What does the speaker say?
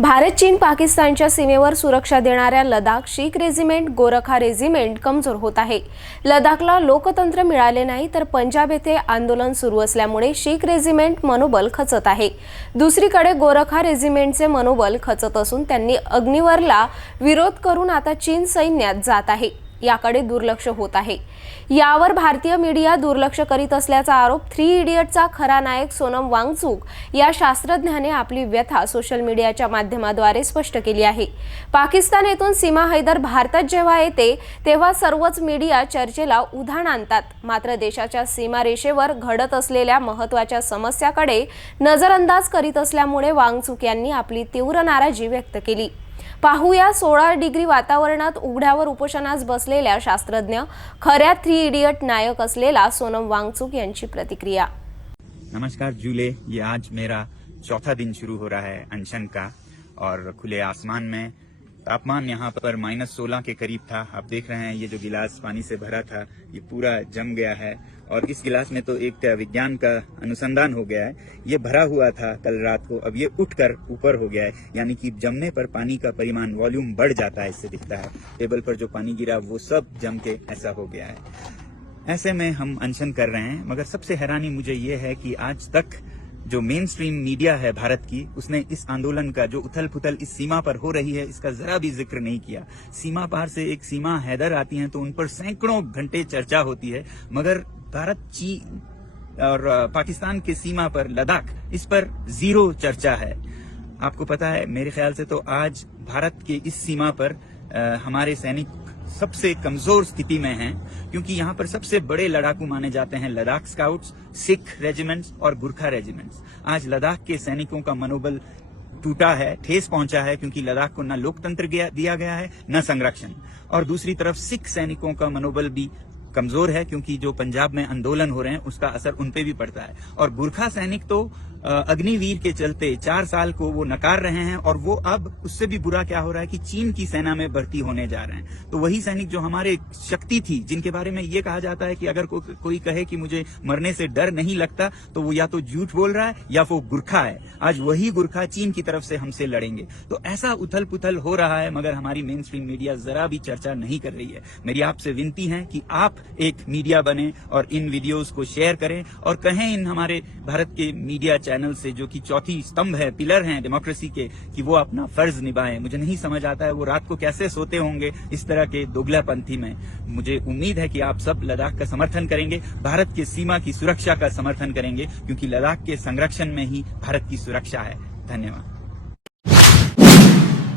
भारत चीन पाकिस्तानच्या सीमेवर सुरक्षा देणाऱ्या लडाख शीख रेजिमेंट गोरखा रेजिमेंट कमजोर होत आहे। लडाखला लोकतंत्र मिळाले नाही तर पंजाब येथे आंदोलन सुरू असल्यामुळे शीख रेजिमेंट मनोबल खचत आहे। दुसरीकडे गोरखा रेजिमेंटचे मनोबल खचत असून त्यांनी अग्निवरला विरोध करून आता चीन सैन्यात जात आहे। याकडे दुर्लक्ष होत आहे। यावर भारतीय मीडिया दुर्लक्ष करीत असल्याचा आरोप 3 इडियटचा खरा नायक सोनम वांगचुक या शास्त्रज्ञाने आपली व्यथा सोशल मीडियाच्या माध्यमाद्वारे स्पष्ट केली आहे। पाकिस्तान येथून सीमा हैदर भारतात जेव्हा येते तेव्हा सर्वच मीडिया चर्चेला उधाण आणतात, मात्र देशाच्या सीमारेषेवर घडत असलेल्या महत्त्वाच्या समस्याकडे नजरअंदाज करीत असल्यामुळे वांगचुक यांनी आपली तीव्र नाराजी व्यक्त केली। पाहूया 16 डिग्री वातावरणात उघड्यावर उपोषणास बसलेल्या शास्त्रज्ञ खऱ्या 3 इडियट नायक असलेला सोनम वांगचुक यांची प्रतिक्रिया। नमस्कार जूले, ये आज मेरा चौथा दिन शुरू हो रहा है अनशन का और खुले आसमान में तापमान यहाँ पर -16 के करीब था। आप देख रहे हैं ये जो गिलास पानी से भरा था ये पूरा जम गया है और इस गिलास में तो एक विज्ञान का अनुसंधान हो गया है। ये भरा हुआ था कल रात को, अब ये उठकर ऊपर हो गया है, यानी कि जमने पर पानी का परिमाण वॉल्यूम बढ़ जाता है। इससे दिखता है टेबल पर जो पानी गिरा वो सब जम के ऐसा हो गया है। ऐसे में हम अनशन कर रहे हैं, मगर सबसे हैरानी मुझे ये है कि आज तक जो मेन स्ट्रीम मीडिया है भारत की, उसने इस आंदोलन का जो उथल पुथल इस सीमा पर हो रही है इसका जरा भी जिक्र नहीं किया। सीमा पार से एक सीमा हैदर आती है तो उन पर सैकड़ों घंटे चर्चा होती है, मगर भारत चीन और पाकिस्तान के सीमा पर लद्दाख, इस पर जीरो चर्चा है। आपको पता है, मेरे ख्याल से तो आज भारत के इस सीमा पर हमारे सैनिक सबसे कमजोर स्थिति में हैं, क्योंकि यहाँ पर सबसे बड़े लड़ाकू माने जाते हैं लद्दाख स्काउट्स, सिख रेजिमेंट्स और गुरखा रेजिमेंट्स। आज लद्दाख के सैनिकों का मनोबल टूटा है, ठेस पहुंचा है, क्योंकि लद्दाख को न लोकतंत्र दिया गया है न संरक्षण। और दूसरी तरफ सिख सैनिकों का मनोबल भी कमजोर है, क्योंकि जो पंजाब में आंदोलन हो रहे हैं उसका असर उन पे भी पड़ता है। और गुरखा सैनिक तो अग्निवीर के चलते 4 साल को वो नकार रहे हैं और वो अब उससे भी बुरा क्या हो रहा है कि चीन की सेना में भर्ती होने जा रहे हैं। तो वही सैनिक जो हमारे शक्ति थी, जिनके बारे में ये कहा जाता है कि अगर कोई कहे कि मुझे मरने से डर नहीं लगता तो वो या तो झूठ बोल रहा है या वो गुरखा है। आज वही गुरखा चीन की तरफ से हमसे लड़ेंगे। तो ऐसा उथल पुथल हो रहा है, मगर हमारी मेन स्ट्रीम मीडिया जरा भी चर्चा नहीं कर रही है। मेरी आपसे विनती है कि आप एक मीडिया बने और इन वीडियोस को शेयर करें और कहें इन हमारे भारत के मीडिया चैनल से, जो कि चौथी स्तंभ है, पिलर हैं डेमोक्रेसी के, कि वो अपना फर्ज निभाएं। मुझे नहीं समझ आता है वो रात को कैसे सोते होंगे इस तरह के दोगलापंथी में। मुझे उम्मीद है कि आप सब लद्दाख का समर्थन करेंगे, भारत के सीमा की सुरक्षा का समर्थन करेंगे, क्योंकि लद्दाख के संरक्षण में ही भारत की सुरक्षा है। धन्यवाद।